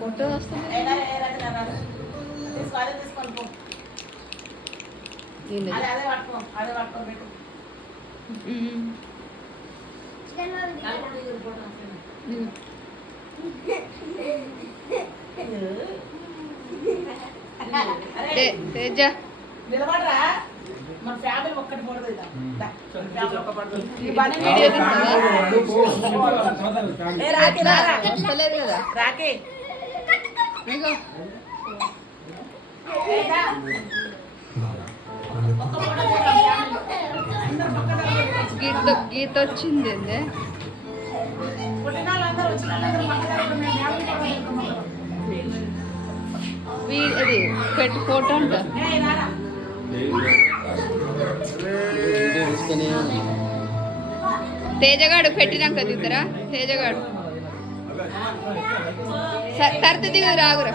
Photo వస్తుంది. తేజ నిలబడరా మన family ఒక్కటి ఫోటో రాకే గీత వచ్చింది. అది పెట్టి ఫోటో అంట. తేజగాడు పెట్టినాక దిద్దరా. తేజగాడు తరత దిగు రాగురా.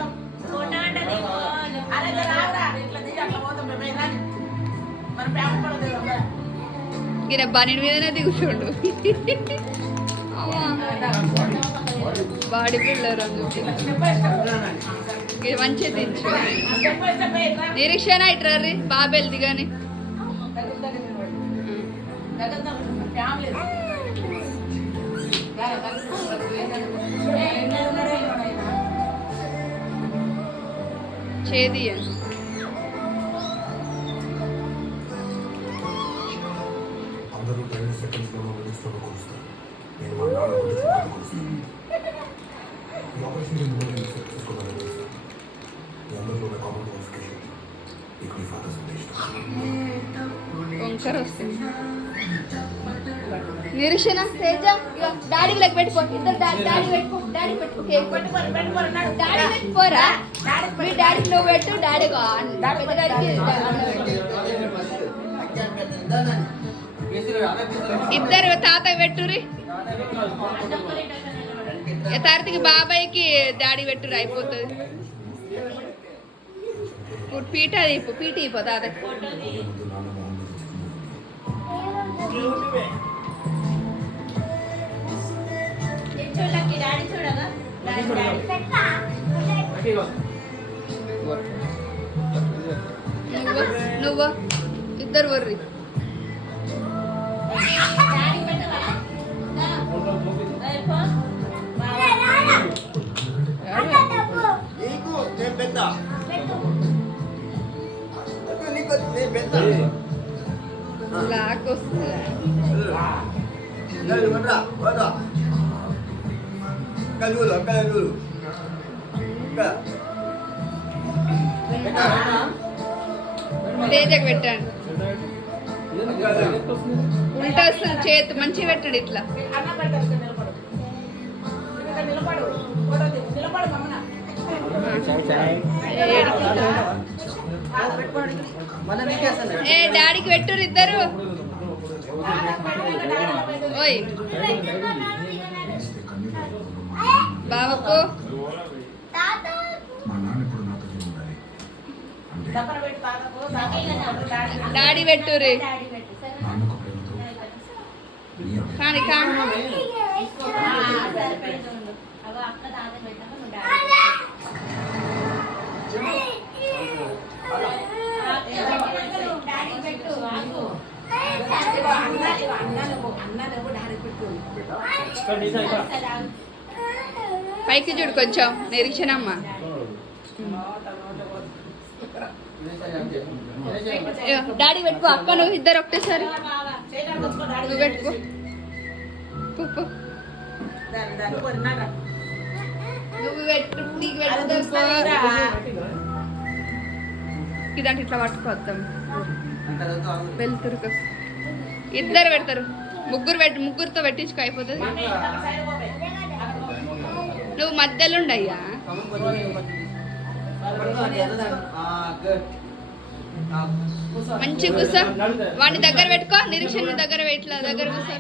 గిన బని మీదనే దిగుతుండు. బాడీ బిల్డర్ అని చెప్పి మంచిగా దించు. నిరీక్షణ ఇట్రీ బాబెల్ దిగాని చేది అందరూ 10 సెకండ్స్లో మినిట్స్లో కొలుస్తారు. నేను మా నాన్న గురించి కొలుస్తాను. ఈ ఆపరేషన్ ముందు సెట్ చేసుకోవాలని తెలుసు. మీ అందరిలో ఉన్న కామన్ క్వాలిఫికేషన్ మీకు మీ ఫాదర్ సందేశం. నిరీక్షణ తేజ డాడీ లెక్క పెట్టుకో. ఇద్దరు డాడీ పెట్టుకో. డాడీ పెట్టుకో. డాడీ పెట్టుకోరా. మీ డాడీ నువ్వు పెట్టు. డాడీ పెద్ద డాడీకి ఇద్దరు తాత పెట్టురి. తారతికి బాబాయ్కి డాడీ పెట్టురు. అయిపోతుంది. ఇప్పుడు పీట పీట అయిపో తాత. నువ్వు ఇద్దరు వర్రి. లాక్ వస్తుంది. తేజకు పెట్టండి. ఉల్టా వస్తుంది. చేతి మంచిగా పెట్టండి. ఇట్లా ఏ డాడీకి పెట్టురు ఇద్దరు. ఓయ్ బావకు డాడీ పెట్టుర్రి. కానీ పైకి చూడు కొంచెం. నిరీక్షణమ్మ డాడీ పెట్టుకో. అక్క నువ్వు ఇద్దరు ఒకటేసారి నువ్వు పెట్టుకో. నువ్వు పెట్టు. నీకు పెట్టుకో. ఇదంటే ఇట్లా పట్టుకోవద్దాం వెళ్తురు ఇద్దరు పెడతారు ముగ్గురితో పెట్టించుకో అయిపోతుంది నువ్వు మధ్యలో ఉండయ్యా మంచి కూర్చో వాడిని దగ్గర పెట్టుకో నిరీక్షణ దగ్గర పెట్టలా దగ్గర కూర్చో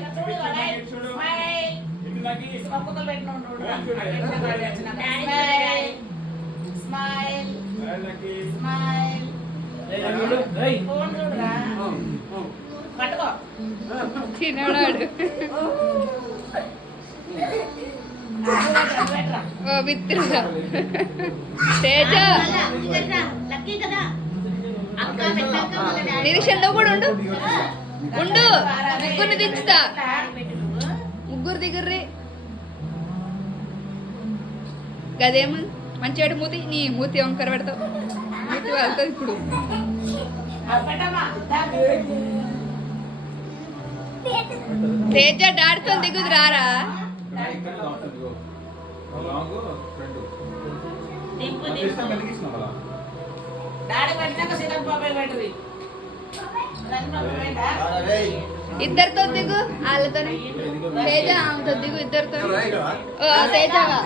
చిన్నవాడు ఓ మిత్రుడు తేజ నిరీక్షణలో కూడా ఉండు ముగ్గురిని దించుతా ముగ్గురు దిగుర్రి గదేమో మంచివాడు మూతి నీ మూతి వంకర పెడతావు మూతి వెళ్తావు ఇప్పుడు తేజ డాడితో దిగుదు రారా ఇద్దరితో దిగు వాళ్ళతో తేజ ఆమెతో దిగు ఇద్దరితో తేజగా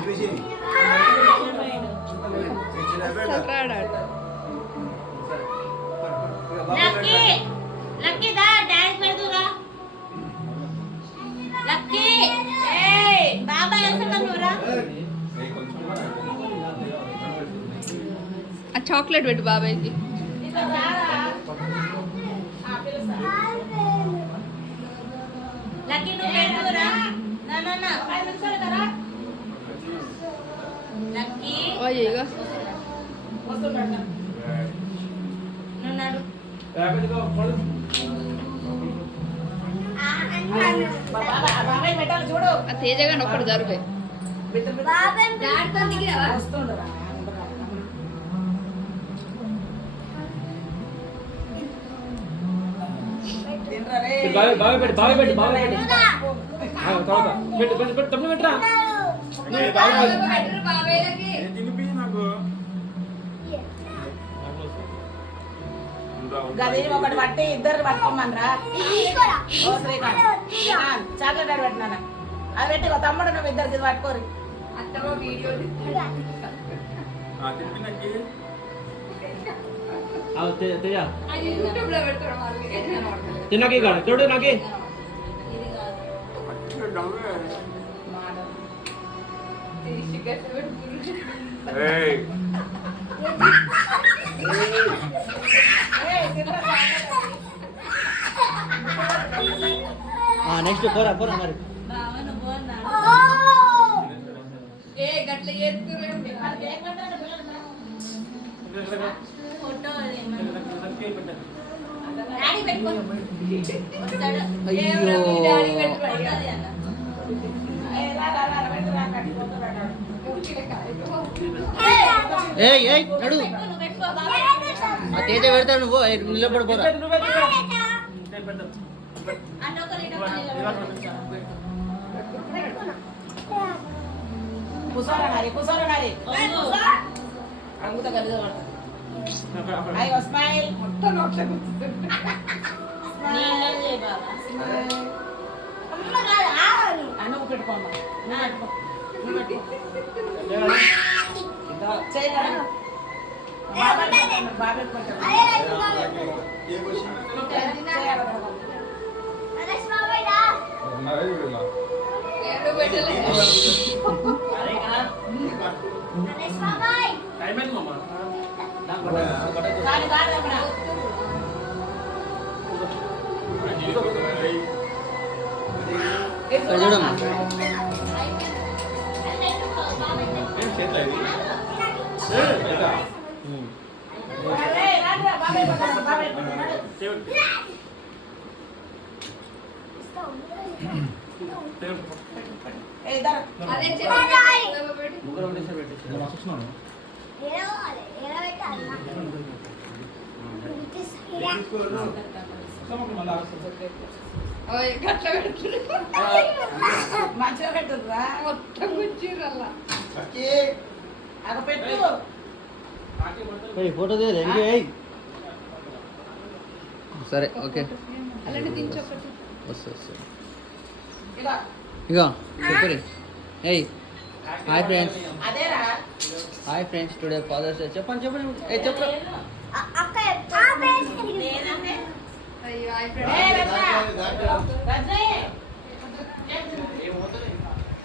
ఆ చాక్లెట్ పెట్టు బాబాయ్కి ఓయ్యో చూడు తేజగా ఒక్కడు జరుగు గది ఒకటి పట్టి ఇద్దరు పట్టుకోమనరా చాక్లెట్ ఆడి పెట్టినా అది పెట్టి తమ్ముడు నువ్వు ఇద్దరికి పట్టుకోరు తిన్నాకి చూడు నాకి నెక్స్ట్ పోరా పోరా మరి నడు తేజ పెడతాడు నువ్వు నిలబడిపోరా కూసోరనారి అంగుత కలిగి అయ్యో స్మైల్ మొత్తం నోట్ల నువ్వు పెట్టుకోమ్మా చేయగలరా బాబు మంచిగా పెట్టురా మొత్తం గుచ్చిరల్లా అగ పెట్టు ఫోటో సరే ఓకే అలాంటి దించొకటి వస్తా వస్తా ఇలా ఇగో చెప్పరి ఏయ్ హాయ్ ఫ్రెండ్స్ అదేరా hi friends today Father's Day చెప్పండి చెప్పండి ఏ చెప్పు